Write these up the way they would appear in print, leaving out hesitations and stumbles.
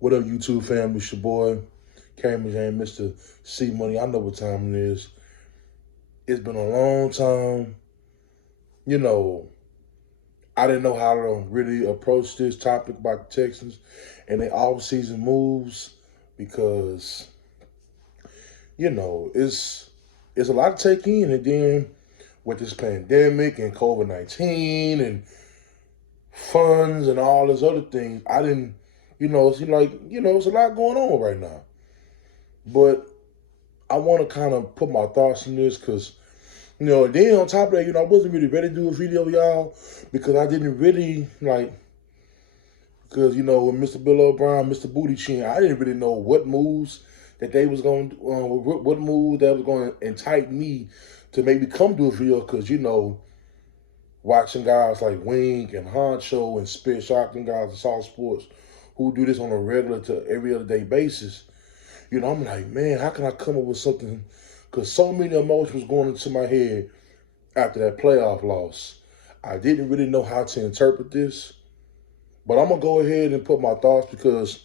What up, YouTube family? It's your boy, Cameron and Mr. C Money. I know what time it is. It's been a long time. You know, I didn't know how to really approach this topic about the Texans and their off-season moves because, it's a lot to take in. And then with this pandemic and COVID-19 and funds and all those other things, I didn't, it's a lot going on right now. But I want to kind of put my thoughts in this because, then on top of that, I wasn't really ready to do a video, y'all, because I didn't really, because, with Mr. Bill O'Brien, Mr. Booty Chin, I didn't really know what moves that they was going to, what move that was going to entice me to maybe come do a video because, watching guys like Wink and Honcho and Spit, shocking guys in South Sports who do this on a regular to every other day basis, I'm like, man, how can I come up with something? Because so many emotions going into my head after that playoff loss. I didn't really know how to interpret this. But I'm going to go ahead and put my thoughts because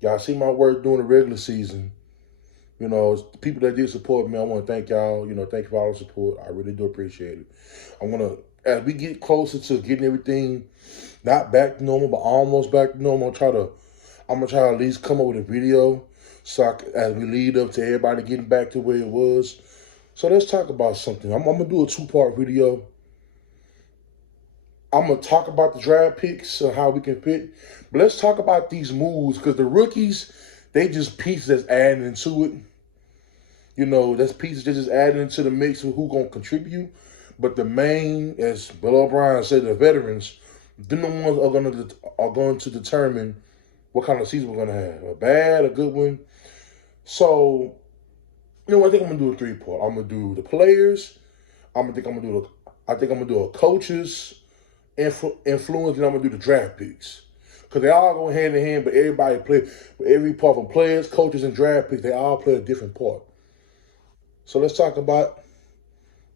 y'all see my work during the regular season. The people that did support me, I want to thank y'all. Thank you for all the support. I really do appreciate it. I'm going to, as we get closer to getting everything not back to normal, but almost back to normal, I'm going to try to at least come up with a video as we lead up to everybody getting back to where it was. So let's talk about something. I'm going to do a two-part video. I'm going to talk about the draft picks and how we can fit. But let's talk about these moves because the rookies, they just pieces that's adding into it. That's pieces that's just adding into the mix of who going to contribute. But the main, as Bill O'Brien said, the veterans, them the ones are going to determine what kind of season we're going to have. A bad, a good one. So, I think I'm going to do a three-part. I'm going to do the players. I think I'm going to do a coaches influence, and I'm going to do the draft picks. Because they all go hand in hand, but every part from players, coaches, and draft picks, they all play a different part. So let's talk about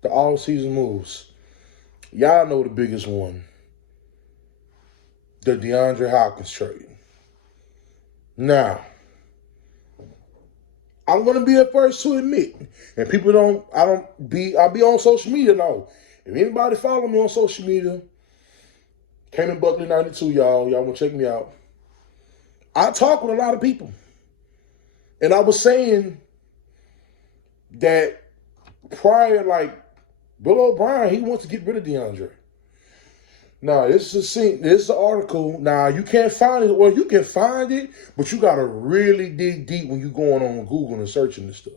the all-season moves. Y'all know the biggest one. The DeAndre Hopkins trade. Now, I'm gonna be the first to admit, and people I'll be on social media now. If anybody follow me on social media, came in Buckley 92, y'all wanna check me out. I talk with a lot of people. And I was saying that prior, Bill O'Brien, he wants to get rid of DeAndre. Now, this is an article. Now, you can't find it. Well, you can find it, but you got to really dig deep when you're going on Google and searching this stuff.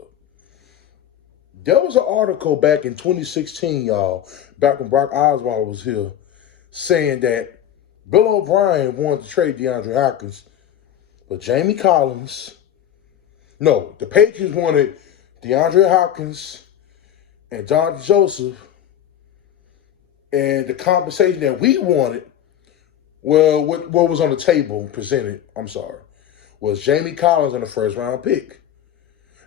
There was an article back in 2016, y'all, back when Brock Osweiler was here, saying that Bill O'Brien wanted to trade DeAndre Hopkins, but Jamie Collins, no, the Patriots wanted DeAndre Hopkins and John Joseph. And the compensation that we wanted, well, what was on the table presented, was Jamie Collins in the first round pick.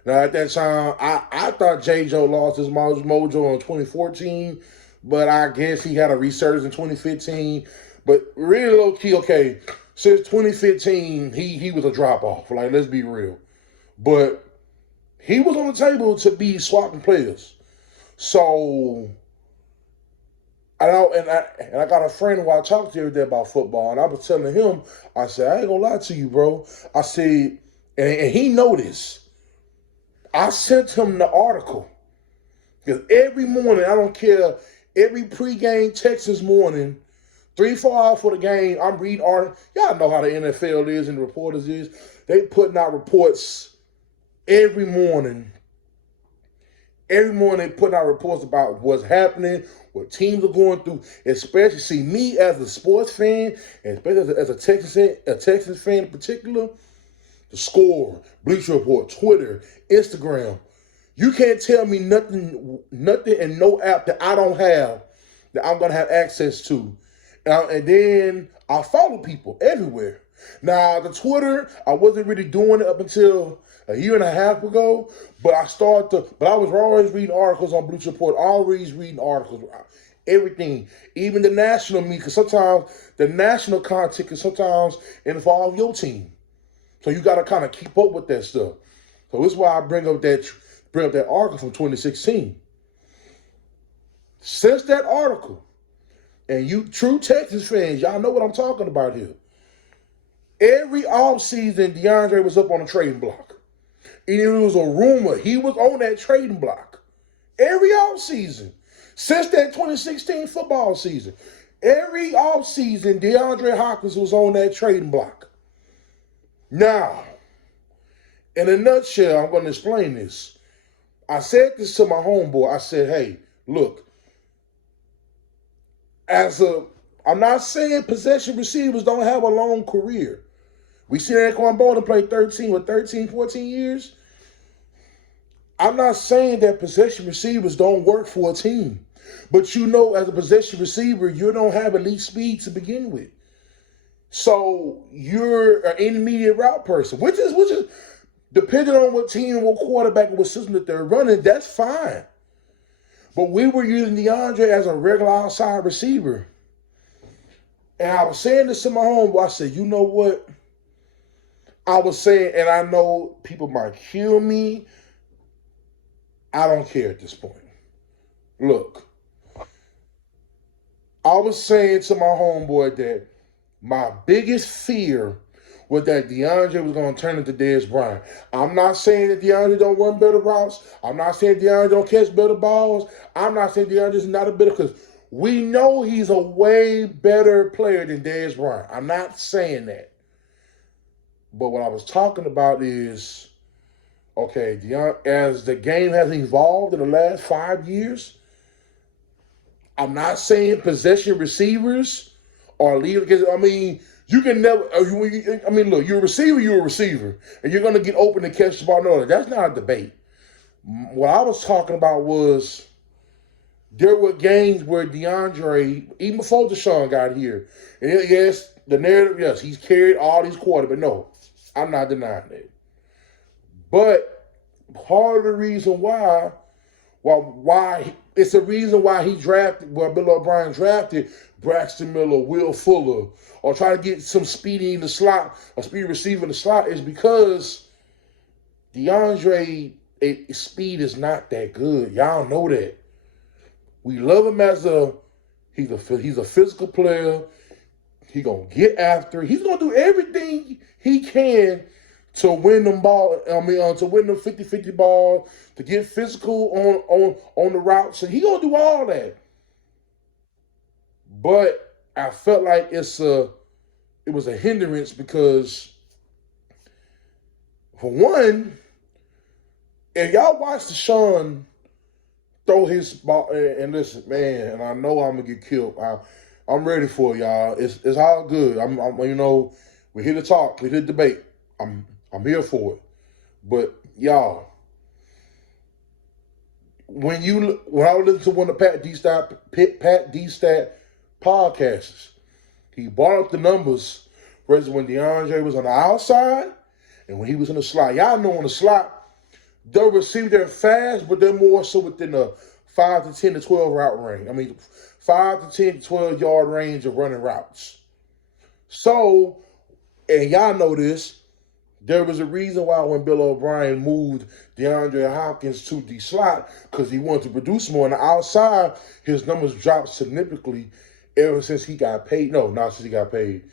Now, at that time, I thought J-Joe lost his mojo in 2014, but I guess he had a resurgence in 2015. But really low-key, okay, since 2015, he was a drop-off. Let's be real. But he was on the table to be swapping players. So, I got a friend who I talked to every day about football, and I was telling him, I said, I ain't gonna lie to you, bro. I said, and he noticed. I sent him the article. Because every morning, I don't care, every pregame Texans morning, 3-4 hours for the game, I'm reading articles. Y'all know how the NFL is and the reporters is. They putting out reports every morning. Every morning they putting out reports about what's happening, what teams are going through, especially, see, me as a sports fan, and especially as a Texans fan in particular, the Score, Bleacher Report, Twitter, Instagram. You can't tell me nothing and no app that I don't have that I'm going to have access to. And then I follow people everywhere. Now, the Twitter, I wasn't really doing it up until a year and a half ago, but I was always reading articles on Bleacher Report, always reading articles, everything, even the national media, because sometimes the national content can sometimes involve your team. So you got to kind of keep up with that stuff. So this is why I bring up that article from 2016. Since that article, and you true Texas fans, y'all know what I'm talking about here. Every offseason, DeAndre was up on the trading block. And it was a rumor he was on that trading block. Every offseason. Since that 2016 football season. Every offseason, DeAndre Hopkins was on that trading block. Now, in a nutshell, I'm going to explain this. I said this to my homeboy. I said, hey, look, I'm not saying possession receivers don't have a long career. We see Anquan Bolden play 14 years. I'm not saying that possession receivers don't work for a team. But you know, as a possession receiver, you don't have elite speed to begin with. So you're an intermediate route person, which is depending on what team, what quarterback, and what system that they're running, that's fine. But we were using DeAndre as a regular outside receiver. And I was saying this to my homeboy. I said, you know what? I was saying, and I know people might kill me. I don't care at this point. Look, I was saying to my homeboy that my biggest fear was that DeAndre was going to turn into Dez Bryant. I'm not saying that DeAndre don't run better routes. I'm not saying DeAndre don't catch better balls. I'm not saying DeAndre's not a better, because we know he's a way better player than Dez Bryant. I'm not saying that. But what I was talking about is, okay, as the game has evolved in the last 5 years, I'm not saying possession receivers are leaders, because, I mean, you can never, look, you're a receiver, and you're going to get open to catch the ball. No, that's not a debate. What I was talking about was there were games where DeAndre, even before Deshaun got here, and yes, the narrative, yes, he's carried all these quarterbacks. No, I'm not denying that. But part of the reason why it's the reason why Bill O'Brien drafted Braxton Miller, Will Fuller, or try to get some speedy in the slot, a speedy receiver in the slot, is because DeAndre speed is not that good. Y'all know that. We love him as he's a physical player. He gonna get after. He's gonna do everything he can to win them to win them 50-50 balls, to get physical on the routes, and he gonna do all that. But I felt like it was a hindrance because, for one, if y'all watch Deshaun throw his ball, and listen, man, and I know I'm gonna get killed. I'm ready for it, y'all. It's all good. I'm we're here to talk. We're here to debate. I'm here for it. But y'all, when I was listening to one of Pat D Stat podcasts, he brought up the numbers versus when DeAndre was on the outside and when he was in the slot. Y'all know on the slot, they'll receive their fast, but they're more so within the 5 to 10 to 12 route range. I mean, 5 to 10 to 12 yard range of running routes. So, and y'all know this, there was a reason why when Bill O'Brien moved DeAndre Hopkins to the slot, because he wanted to produce more. On the outside, his numbers dropped significantly ever since he got paid. No, not since he got paid.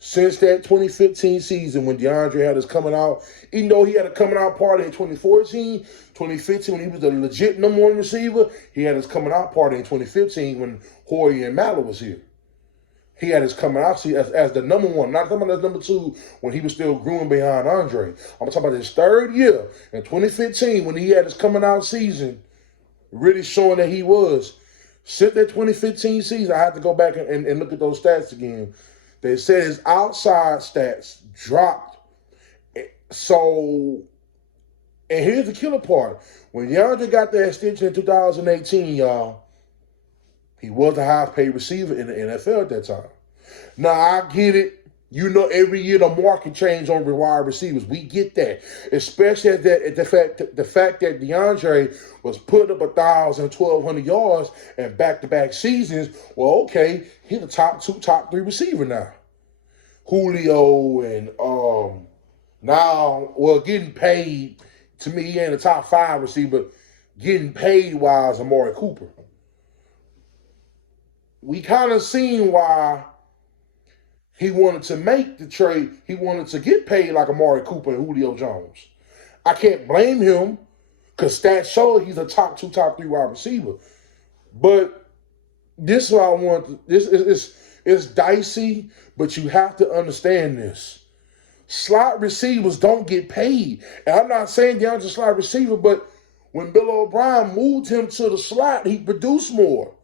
Since that 2015 season when DeAndre had his coming out, even though he had a coming out party in 2014, 2015 when he was a legit number one receiver, he had his coming out party in 2015 when Hoyer and Mallow was here. He had his coming out as the number one, not talking about as number two when he was still growing behind Andre. I'm talking about his third year in 2015 when he had his coming out season, really showing that he was. Since that 2015 season, I had to go back and look at those stats again. They said his outside stats dropped. So, and here's the killer part. When DeAndre got that extension in 2018, y'all, he was the highest paid receiver in the NFL at that time. Now, I get it. You know, every year the market change on wide receivers. We get that. Especially the fact that DeAndre was putting up 1,000, 1,200 yards and back-to-back seasons. Well, okay, he's the top 3 receiver now. Julio and Now, well, getting paid, to me, he ain't a top 5 receiver. Getting paid wise, Amari Cooper. We kind of seen why he wanted to make the trade. He wanted to get paid like Amari Cooper and Julio Jones. I can't blame him because stats show he's a top 2, top 3 wide receiver. But this is what I want. This is it's dicey, but you have to understand this. Slot receivers don't get paid. And I'm not saying DeAndre's a slot receiver, but when Bill O'Brien moved him to the slot, he produced more.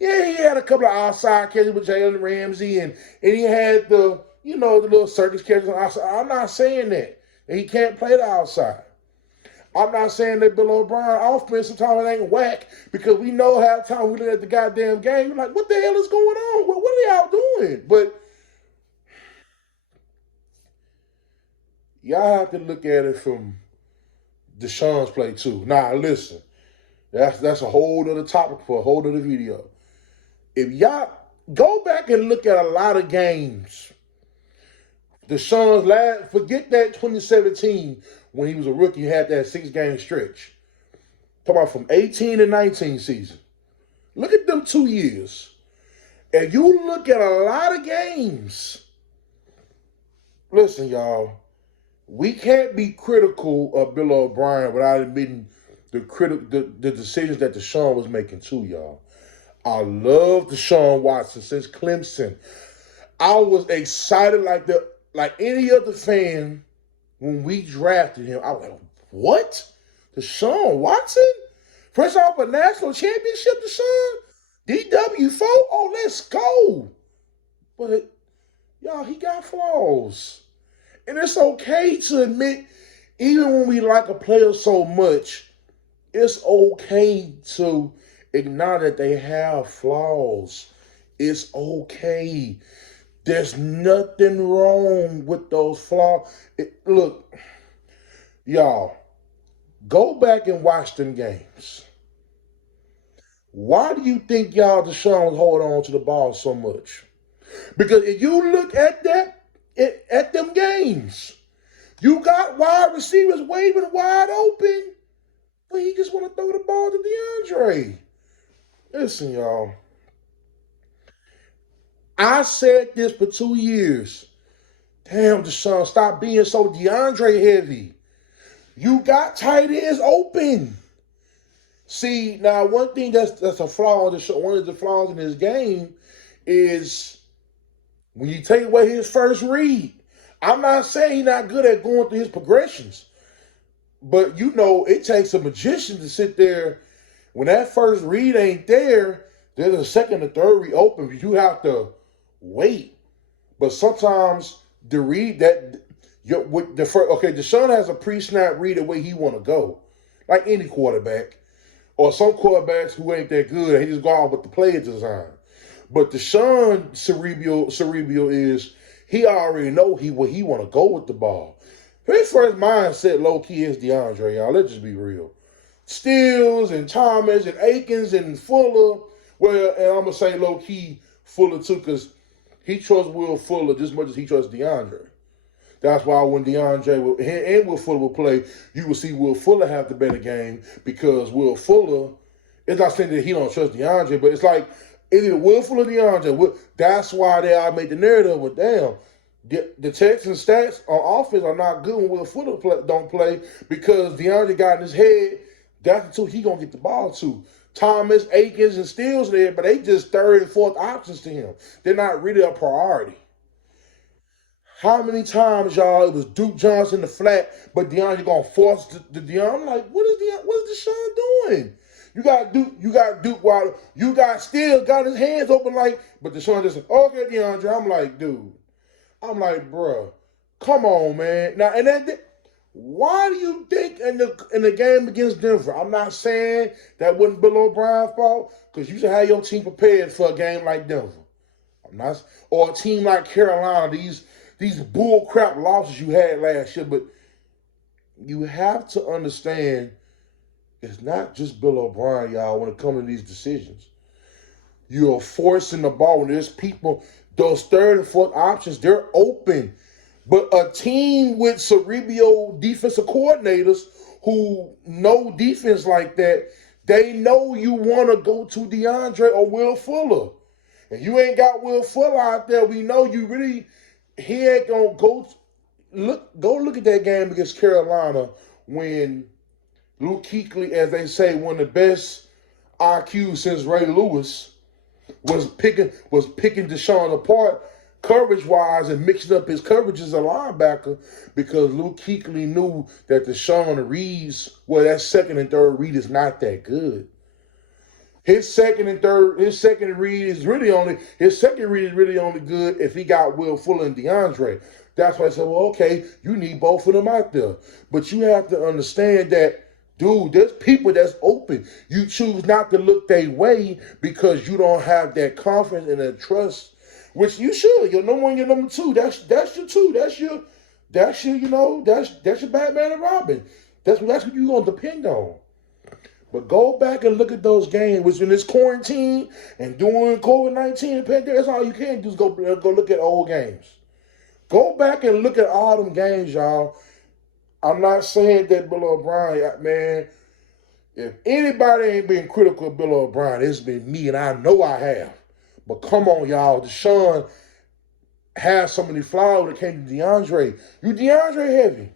Yeah, he had a couple of outside catches with Jalen Ramsey, and he had the little circus catches on outside. I'm not saying that. He can't play the outside. I'm not saying that Bill O'Brien offense sometimes it ain't whack because we know half the time we look at the goddamn game, we're like, what the hell is going on? What are y'all doing? But y'all have to look at it from Deshaun's play too. Now listen, that's a whole other topic for a whole other video. If y'all go back and look at a lot of games, Deshaun's forget that 2017 when he was a rookie, he had that 6-game stretch. Talk about from 18 to 19 season. Look at them 2 years. If you look at a lot of games, listen, y'all, we can't be critical of Bill O'Brien without admitting the decisions that Deshaun was making too, y'all. I love Deshaun Watson since Clemson. I was excited like any other fan when we drafted him. I was like, what? Deshaun Watson? First off, a national championship, Deshaun? DW4? Oh, let's go. But, y'all, he got flaws. And it's okay to admit, even when we like a player so much, it's okay to acknowledge that they have flaws. It's okay. There's nothing wrong with those flaws. Look, y'all, go back and watch them games. Why do you think y'all Deshaun was holding on to the ball so much? Because if you look at at them games, you got wide receivers waving wide open, but he just want to throw the ball to DeAndre. Listen, y'all. I said this for 2 years. Damn, Deshaun, stop being so DeAndre heavy. You got tight ends open. See, now one thing that's a flaw, one of the flaws in his game is when you take away his first read. I'm not saying he's not good at going through his progressions, but it takes a magician to sit there when that first read ain't there. There's a second or third read open. You have to wait. But sometimes the read Deshaun has a pre-snap read the way he want to go, like any quarterback. Or some quarterbacks who ain't that good, he just go out with the play design. But Deshaun cerebral is he already know where he want to go with the ball. His first mindset low key is DeAndre, y'all. Let's just be real. Stills and Thomas and Akins and Fuller. Well, and I'm gonna say low key Fuller too, because he trusts Will Fuller just as much as he trusts DeAndre. That's why when DeAndre and Will Fuller will play, you will see Will Fuller have the better game because Will Fuller, it's not saying that he don't trust DeAndre, but it's like either Will Fuller or DeAndre. That's why they all made the narrative with damn. The Texans stats on offense are not good when Will Fuller don't play because DeAndre got in his head, that's the two he going to get the ball to. Thomas, Akins, and Stills there, but they just third and fourth options to him. They're not really a priority. How many times, y'all, it was Duke Johnson in the flat, but DeAndre gonna force the DeAndre. I'm like, what is Deshaun doing? You got Duke while you got still got his hands open but Deshaun just okay, DeAndre. I'm like, dude. I'm like, bruh, come on, man. Now why do you think in the game against Denver? I'm not saying that wasn't Bill O'Brien's fault, because you should have your team prepared for a game like Denver. Or a team like Carolina, these bull crap losses you had last year, but you have to understand it's not just Bill O'Brien, y'all, when it comes to these decisions. You're forcing the ball when there's people, those third and fourth options, they're open. But a team with cerebral defensive coordinators who know defense like that, they know you want to go to DeAndre or Will Fuller. And you ain't got Will Fuller out there. We know you really, he ain't going to go look at that game against Carolina when Luke Kuechly, as they say, one of the best IQ since Ray Lewis, was picking Deshaun apart coverage-wise and mixing up his coverage as a linebacker because Luke Kuechly knew that Deshaun reads, well, that second and third read is not that good. His second read is really only good if he got Will Fuller and DeAndre. That's why I said, well, okay, you need both of them out there. But you have to understand that, dude, there's people that's open. You choose not to look their way because you don't have that confidence and that trust, which you should. Your number one, your number two. That's your two. That's your Batman and Robin. That's what you're gonna depend on. But go back and look at those games, which in this quarantine and during COVID-19 pandemic, that's all you can do is go look at old games. Go back and look at all them games, y'all. I'm not saying that Bill O'Brien, man, if anybody ain't been critical of Bill O'Brien, it's been me, and I know I have. But come on, y'all. Deshaun has so many flaws when it came to DeAndre. You DeAndre heavy.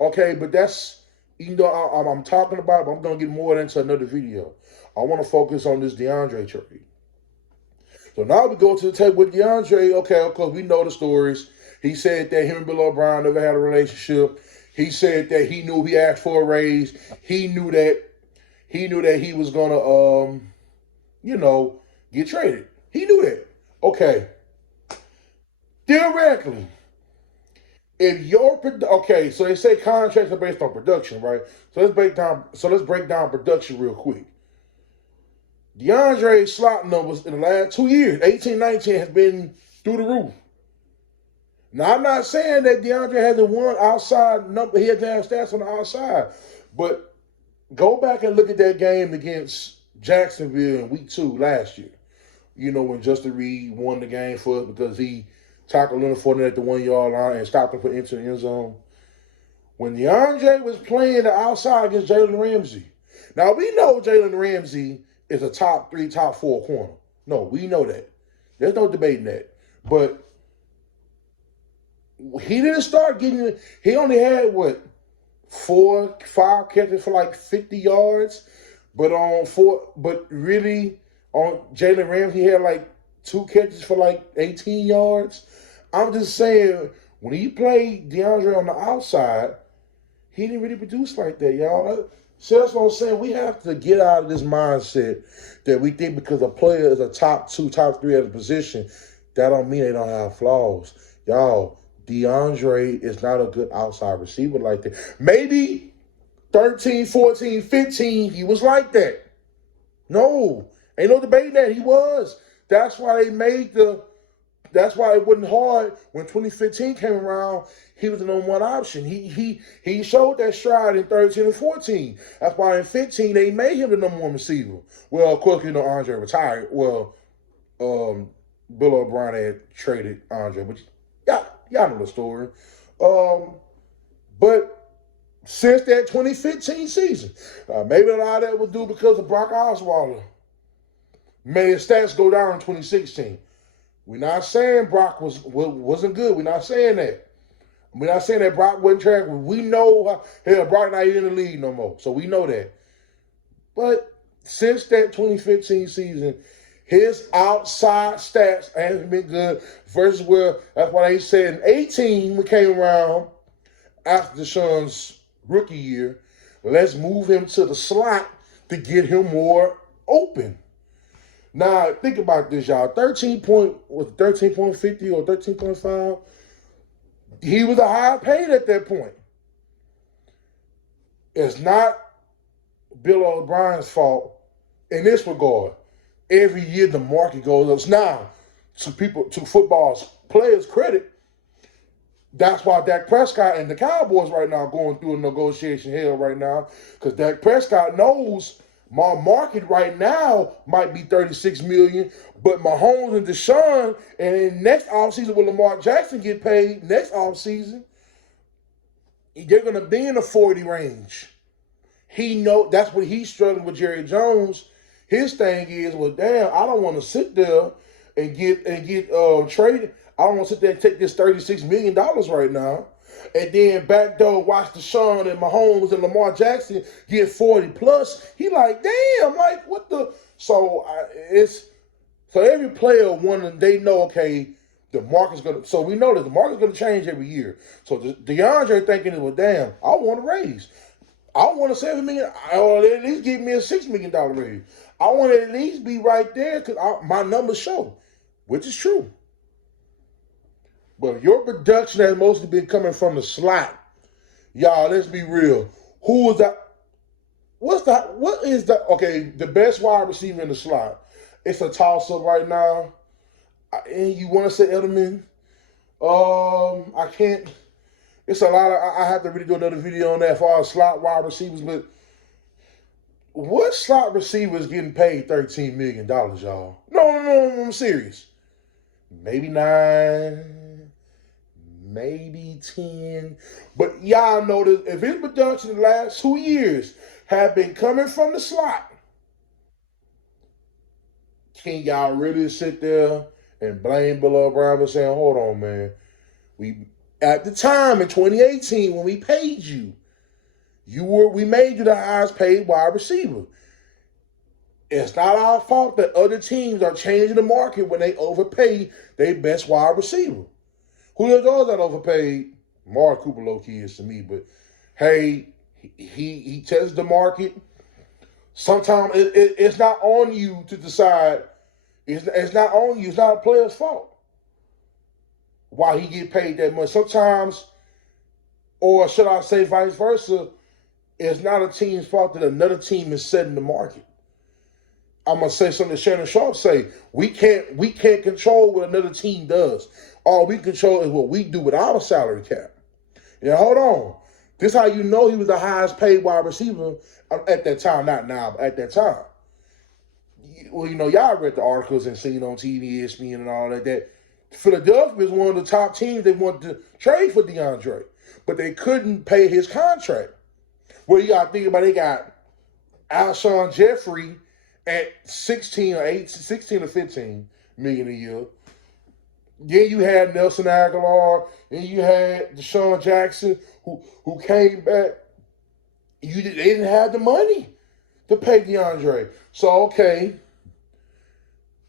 Okay, but that's, even though I'm talking about it, but I'm going to get more into another video. I want to focus on this DeAndre trade. So now we go to the table with DeAndre. Okay, of course, we know the stories. He said that him and Bill O'Brien never had a relationship. He said that he knew he asked for a raise. He knew that he was gonna get traded. He knew that. Okay. Theoretically, so they say contracts are based on production, right? So let's break down production real quick. DeAndre's slot numbers in the last 2 years, 18-19, has been through the roof. Now, I'm not saying that DeAndre hasn't won outside number. He hasn't had stats on the outside. But go back and look at that game against Jacksonville in week 2 last year. You know, when Justin Reed won the game for us because he tackled Leonard Fournette at the 1-yard line and stopped him for into the end zone. When DeAndre was playing the outside against Jalen Ramsey. Now, we know Jalen Ramsey is a top 3, top 4 corner. No, we know that. There's no debating that. But he didn't start getting, he only had 4, 5 catches for like 50 yards. But really on Jalen Ramsey, he had like 2 catches for like 18 yards. I'm just saying, when he played DeAndre on the outside, he didn't really produce like that, y'all. So that's what I'm saying. We have to get out of this mindset that we think because a player is a top 2, top 3 at a position, that don't mean they don't have flaws. Y'all, DeAndre is not a good outside receiver like that. Maybe 13, 14, 15, he was like that. No, ain't no debating that. He was. That's why it wasn't hard when 2015 came around. He was the number one option. He showed that stride in 13 and 14. That's why in 15 they made him the number one receiver. Well, of course, Andre retired. Well, Bill O'Brien had traded Andre, but y'all know the story. But since that 2015 season, maybe a lot of that was due because of Brock Osweiler. Made his stats go down in 2016. We're not saying Brock wasn't good. We're not saying that. We're not saying that Brock wasn't trash. We know Brock not in the league no more. So we know that. But since that 2015 season, his outside stats haven't been good versus where, that's why they said in 18 we came around after Deshaun's rookie year, let's move him to the slot to get him more open. Now, think about this, y'all. 13.50 or 13.5. He was a high paid at that point. It's not Bill O'Brien's fault in this regard. Every year the market goes up. Now, to football players' credit, that's why Dak Prescott and the Cowboys right now going through a negotiation hell right now, because Dak Prescott knows My market right now might be 36 million, but Mahomes and Deshaun, and in next offseason when Lamar Jackson get paid next offseason, they're gonna be in the 40 range. He know that's what he's struggling with Jerry Jones. His thing is, well, damn, I don't want to sit there and get traded. I don't want to sit there and take this $36 million right now, and then backdoor watch Deshaun and Mahomes and Lamar Jackson get 40 plus. He like, damn, like what the? So it's so every player one they know, okay, the market's gonna. So we know that the market's gonna change every year. So DeAndre thinking, well, damn, I want to raise. I want a $7 million. Or at least give me a $6 million raise. I want to at least be right there because my numbers show, which is true. But your production has mostly been coming from the slot. Y'all, let's be real. Who is that? What's that? What is that? Okay, the best wide receiver in the slot. It's a toss-up right now. And you want to say Edelman? I can't. It's a lot of. I have to really do another video on that for our slot wide receivers. But what slot receiver is getting paid $13 million, y'all? No, I'm serious. Maybe 9, maybe 10. But y'all know that if his production in the last 2 years have been coming from the slot, can y'all really sit there and blame Bill O'Brien for saying, hold on, man. We at the time in 2018 when we paid you, we made you the highest paid wide receiver. It's not our fault that other teams are changing the market when they overpay their best wide receiver. Julio Jones got overpaid. Mark Cooper low-key is to me, but hey, he tests the market. Sometimes it's not on you to decide. It's not on you. It's not a player's fault why he get paid that much. Sometimes, or should I say vice versa, it's not a team's fault that another team is setting the market. I'm gonna say something that Shannon Sharp say. We can't control what another team does. All we control is what we do with our salary cap. Yeah, hold on. This is how you know he was the highest paid wide receiver at that time. Not now, but at that time. Well, y'all read the articles and seen on TV, ESPN, and all that. Philadelphia is one of the top teams they wanted to trade for DeAndre, but they couldn't pay his contract. Well, you got to think about it, they got Alshon Jeffrey at 16 or 15 million a year. Then you had Nelson Aguilar, and you had Deshaun Jackson, who came back. They didn't have the money to pay DeAndre. So, okay,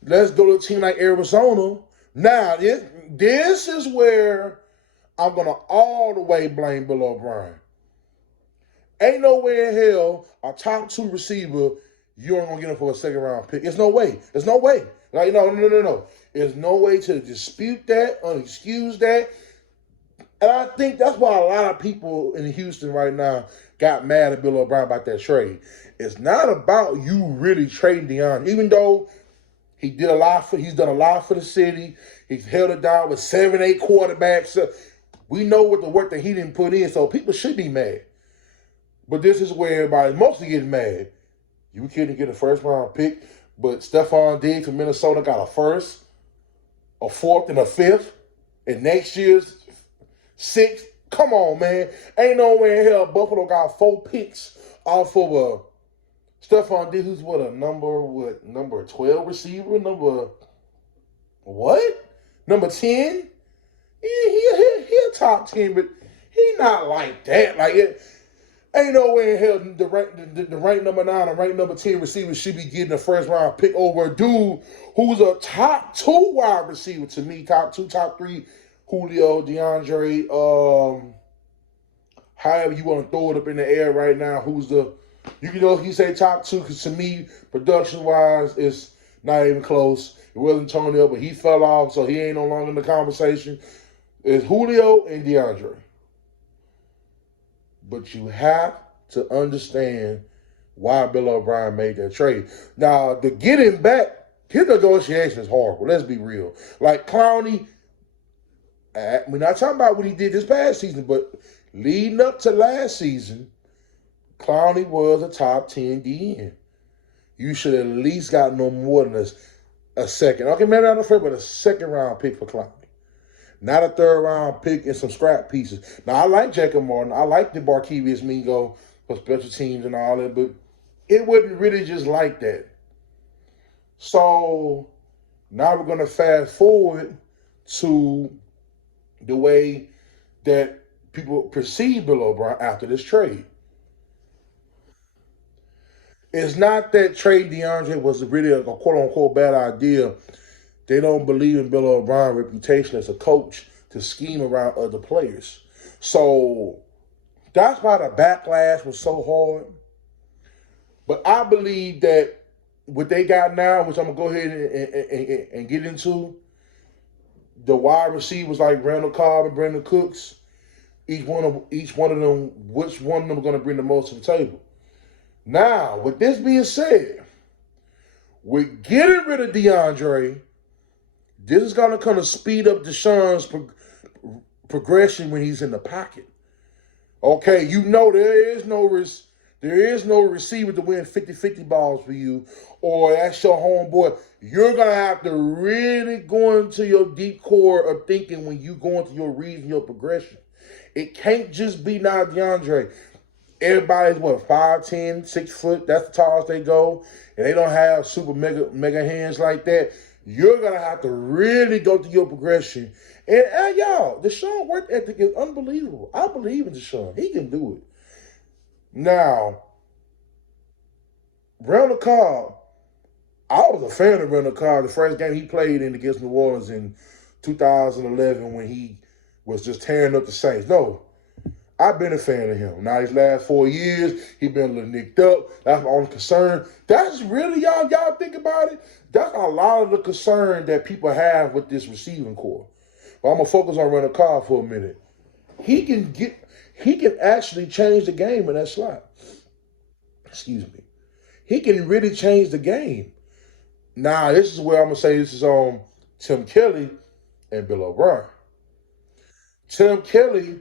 let's go to a team like Arizona. Now, this is where I'm going to all the way blame Bill O'Brien. Ain't no way in hell a top 2 receiver, you ain't going to get him for a second-round pick. There's no way. There's no way. Like, no. There's no way to dispute that, unexcuse that. And I think that's why a lot of people in Houston right now got mad at Bill O'Brien about that trade. It's not about you really trading DeAndre, even though he's done a lot for the city. He's held it down with 7, 8 quarterbacks. We know what the work that he didn't put in, so people should be mad. But this is where everybody's mostly getting mad. You couldn't get a first-round pick, but Stephon Diggs from Minnesota got a first, a fourth, and a fifth, and next year's 6th. Come on, man. Ain't no way in hell Buffalo got 4 picks off of Stephon Diggs, who's number 12 receiver? Number 10? Yeah, he a top 10, but he not like that. Like, it ain't no way in hell the ranked number 9 and ranked number 10 receivers should be getting a first-round pick over a dude who's a top 2 wide receiver to me. Top 2, top 3, Julio, DeAndre, however you want to throw it up in the air right now. You say top 2, because to me, production-wise, it's not even close. It wasn't Antonio, but he fell off, so he ain't no longer in the conversation. It's Julio and DeAndre. But you have to understand why Bill O'Brien made that trade. Now, to get him back, his negotiation is horrible. Let's be real. Like Clowney, we're not talking about what he did this past season, but leading up to last season, Clowney was a top 10 DN. you should at least got no more than a second. Okay, maybe not a first, but a second round pick for Clowney. Not a third round pick and some scrap pieces. Now, I like Jacob Martin. I like the Barkevius Mingo for special teams and all that, but it wasn't really just like that. So now we're going to fast forward to the way that people perceive Bill O'Brien after this trade. It's not that trade DeAndre was really a quote unquote bad idea. They don't believe in Bill O'Brien's reputation as a coach to scheme around other players. So that's why the backlash was so hard. But I believe that what they got now, which I'm going to go ahead and get into, the wide receivers like Randall Cobb and Brandon Cooks, each one of them, which one of them are going to bring the most to the table. Now, with this being said, with getting rid of DeAndre, this is going to kind of speed up Deshaun's progression when he's in the pocket. Okay, you know there is no receiver to win 50-50 balls for you, or that's your homeboy. You're going to have to really go into your deep core of thinking when you go into your reads and your progression. It can't just be now DeAndre. Everybody's 5'10", 6 foot. That's the tallest they go, and they don't have super mega hands like that. You're gonna have to really go through your progression. And y'all, Deshaun work ethic is unbelievable. I believe in Deshaun. He can do it. Now, Randall Cobb, I was a fan of Randall Cobb. The first game he played in against New Orleans in 2011 when he was just tearing up the Saints. No, I've been a fan of him. Now, these last 4 years, he's been a little nicked up. That's my only concern. That's really, y'all think about it, that's a lot of the concern that people have with this receiving core. But I'm going to focus on Randall Cobb for a minute. He can actually change the game in that slot. Excuse me. He can really change the game. Now, this is where I'm going to say this is on Tim Kelly and Bill O'Brien. Tim Kelly,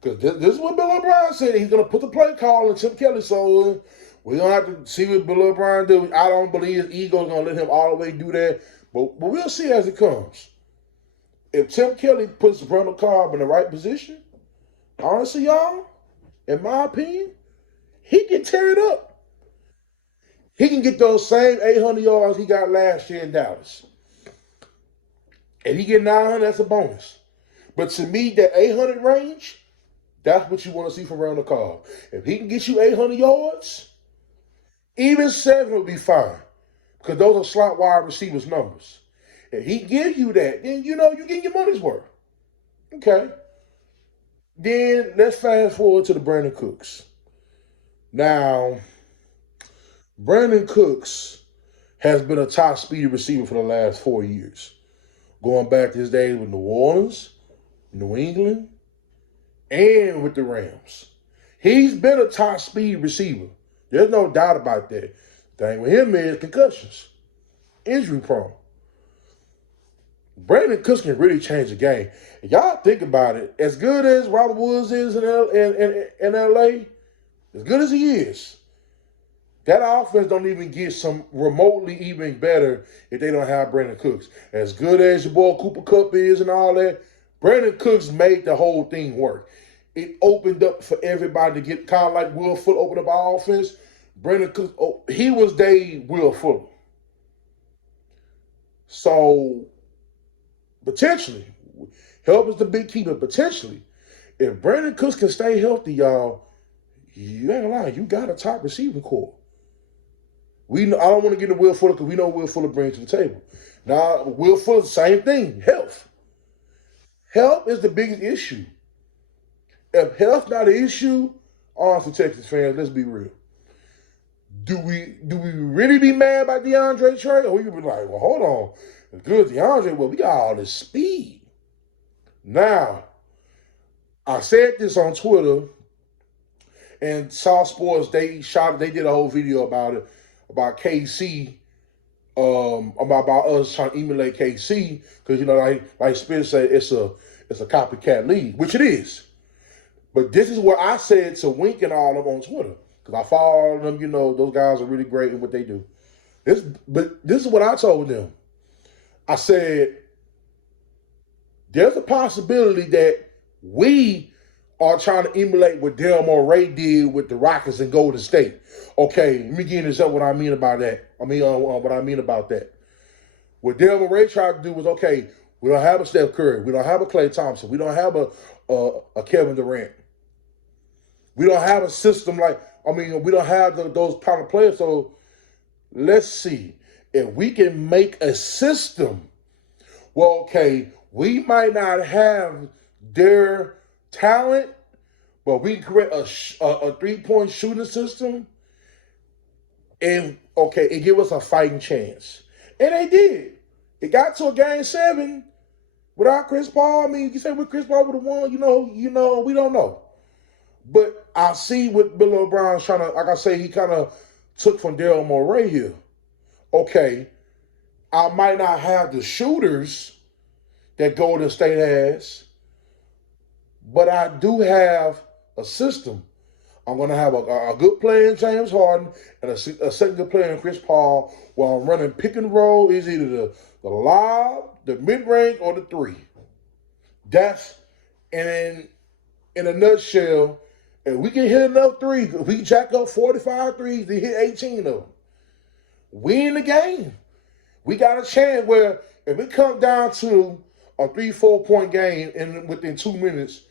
because this is what Bill O'Brien said. He's going to put the play call in Tim Kelly. So we're going to have to see what Bill O'Brien do. I don't believe his ego is going to let him all the way do that. But we'll see as it comes. If Tim Kelly puts Randall Cobb in the right position, honestly, y'all, in my opinion, he can tear it up. He can get those same 800 yards he got last year in Dallas. If he get 900, that's a bonus. But to me, that 800 range, that's what you want to see from Randall Cobb. If he can get you 800 yards, even 7 will be fine. Because those are slot wide receivers numbers. If he gives you that, then you get your money's worth. Okay. Then let's fast forward to the Brandon Cooks. Now, Brandon Cooks has been a top speed receiver for the last 4 years. Going back to his days with New Orleans, New England, and with the Rams. He's been a top speed receiver. There's no doubt about that. The thing with him is concussions. Injury prone. Brandon Cooks can really change the game. If y'all think about it, as good as Robert Woods is in LA, as good as he is, that offense don't even get some remotely even better if they don't have Brandon Cooks. As good as your boy Cooper Kupp is and all that, Brandon Cooks made the whole thing work. It opened up for everybody to get kind of like Will Fuller opened up our offense. Brandon Cooks, he was their Will Fuller. So, potentially, help is the big key, but potentially, if Brandon Cooks can stay healthy, y'all, you ain't gonna lie, you got a top receiving core. I don't want to get into Will Fuller because we know Will Fuller brings to the table. Now, Will Fuller, same thing, health. Health is the biggest issue. If health's not an issue, honestly, Texas fans, let's be real. Do we really be mad about DeAndre trade? Or we could be like, well, hold on. As good as DeAndre, well, we got all this speed. Now, I said this on Twitter, and South Sports, they did a whole video about it, about KC, about us trying to emulate KC, because like Spence said, it's a copycat league, which it is. But this is what I said to Wink and all of them on Twitter, because I follow them. Those guys are really great in what they do. But this is what I told them. I said, there's a possibility that we are trying to emulate what Delmore Ray did with the Rockets and Golden State. Okay, let me get into what I mean about that. What I mean about that. What Delmore Ray tried to do was, okay, we don't have a Steph Curry, we don't have a Klay Thompson, we don't have a Kevin Durant. We don't have a system we don't have those kind of players. So let's see if we can make a system. Well, okay, we might not have their talent, but we can create a 3-point shooting system, and it give us a fighting chance. And they did. It got to a game 7 without Chris Paul. I mean, you say with Chris Paul would have won, we don't know. But I see what Bill O'Brien's trying to, like I say, he kind of took from Daryl Morey here. Okay, I might not have the shooters that Golden State has, but I do have a system. I'm going to have a good player in James Harden and a second good player in Chris Paul while I'm running pick and roll. Is either the lob, the mid-range, or the 3. That's, and in a nutshell, if we can hit enough threes, if we can jack up 45 threes to hit 18 of them, we in the game. We got a chance where if it comes down to a 3-4 point game and within 2 minutes,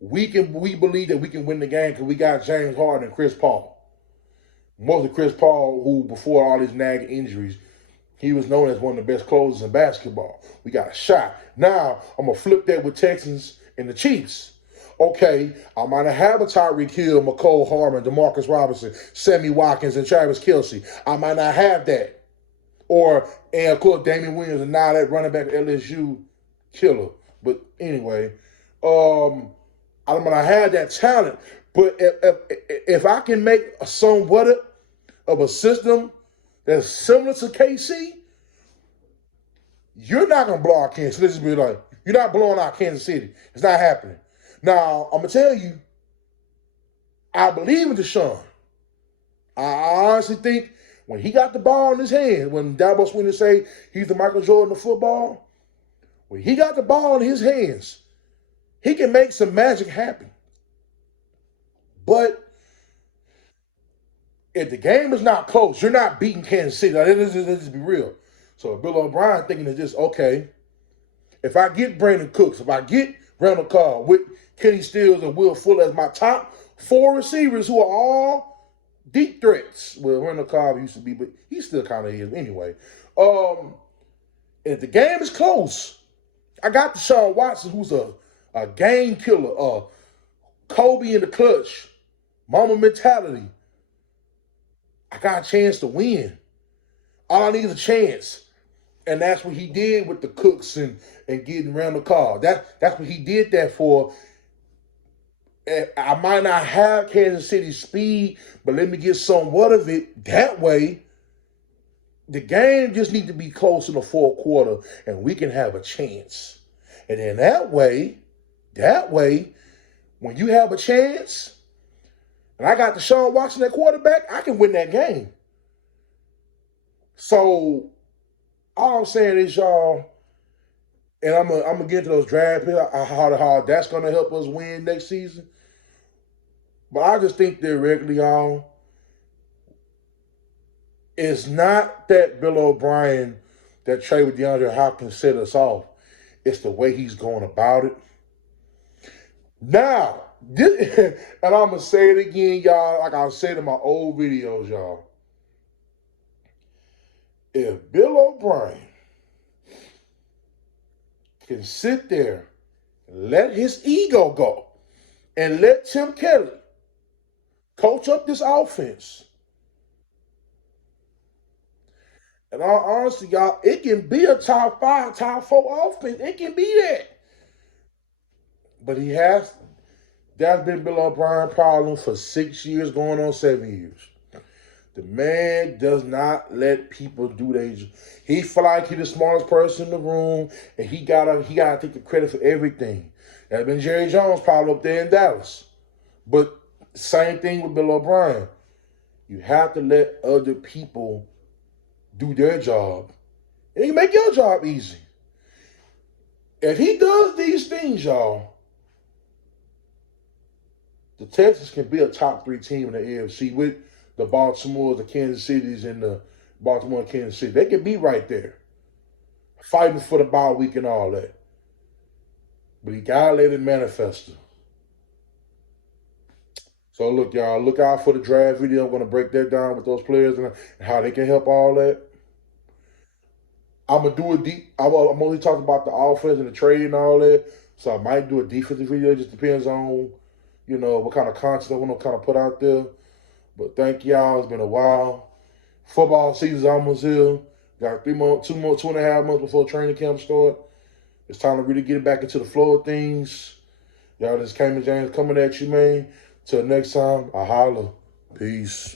we believe that we can win the game because we got James Harden and Chris Paul. Mostly Chris Paul, who before all these nagging injuries, he was known as one of the best closers in basketball. We got a shot. Now, I'm going to flip that with Texans and the Chiefs. Okay, I might have a Tyreek Hill, McCole Hardman, DeMarcus Robinson, Sammy Watkins, and Travis Kelce. I might not have that. And of course, Damian Williams and now that running back LSU killer. But anyway, I'm going to have that talent. But if I can make somewhat of a system that's similar to KC, you're not going to blow out Kansas City. Let's just be like, you're not blowing out Kansas City. It's not happening. Now, I'm going to tell you, I believe in Deshaun. I honestly think when he got the ball in his hand, when Dabo Swinney say he's the Michael Jordan of football, when he got the ball in his hands, he can make some magic happen. But if the game is not close, you're not beating Kansas City. Like, let's just be real. So Bill O'Brien thinking is just, okay, if I get Brandon Cooks, if I get Randall Cobb with Kenny Stills and Will Fuller as my top 4 receivers who are all deep threats. Well, Randall Cobb used to be, but he still kind of is anyway. If the game is close, I got Deshaun Watson, who's a game killer, Kobe in the clutch, mama mentality. I got a chance to win. All I need is a chance. And that's what he did with the Cooks and getting Randall Cobb. That's what he did that for. I might not have Kansas City speed, but let me get somewhat of it. That way, the game just needs to be close in the fourth quarter, and we can have a chance. And then that way, when you have a chance, and I got Deshaun Watson at quarterback, I can win that game. So all I'm saying is, y'all, and I'm gonna get into those draft picks, how that's gonna help us win next season. But I just think theoretically, y'all, it's not that Bill O'Brien, that trade with DeAndre Hopkins set us off. It's the way he's going about it. Now, and I'm gonna say it again, y'all, like I said in my old videos, y'all. If Bill O'Brien can sit there and let his ego go and let Tim Kelly coach up this offense, and honestly, y'all, it can be a top 5, top 4 offense. It can be that. But that's been Bill O'Brien's problem for 6 years, going on 7 years. The man does not let people do their job. He feel like he's the smartest person in the room, and he gotta take the credit for everything. That's been Jerry Jones' problem up there in Dallas. But same thing with Bill O'Brien. You have to let other people do their job. It can make your job easy. If he does these things, y'all, the Texans can be a top 3 team in the AFC with the Baltimores, the Kansas Cities, and the Baltimore and Kansas City. They can be right there, fighting for the bye week and all that. But he gotta let it manifest. So look, y'all, look out for the draft video. I'm gonna break that down with those players and how they can help all that. I'm gonna do a deep. I'm only talking about the offense and the trade and all that. So I might do a defensive video. It just depends on, what kind of content I want to kind of put out there. But thank y'all. It's been a while. Football season's almost here. Got 2.5 months before training camp start. It's time to really get back into the flow of things. Y'all, this Cayman James coming at you, man. Till next time, I holla. Peace.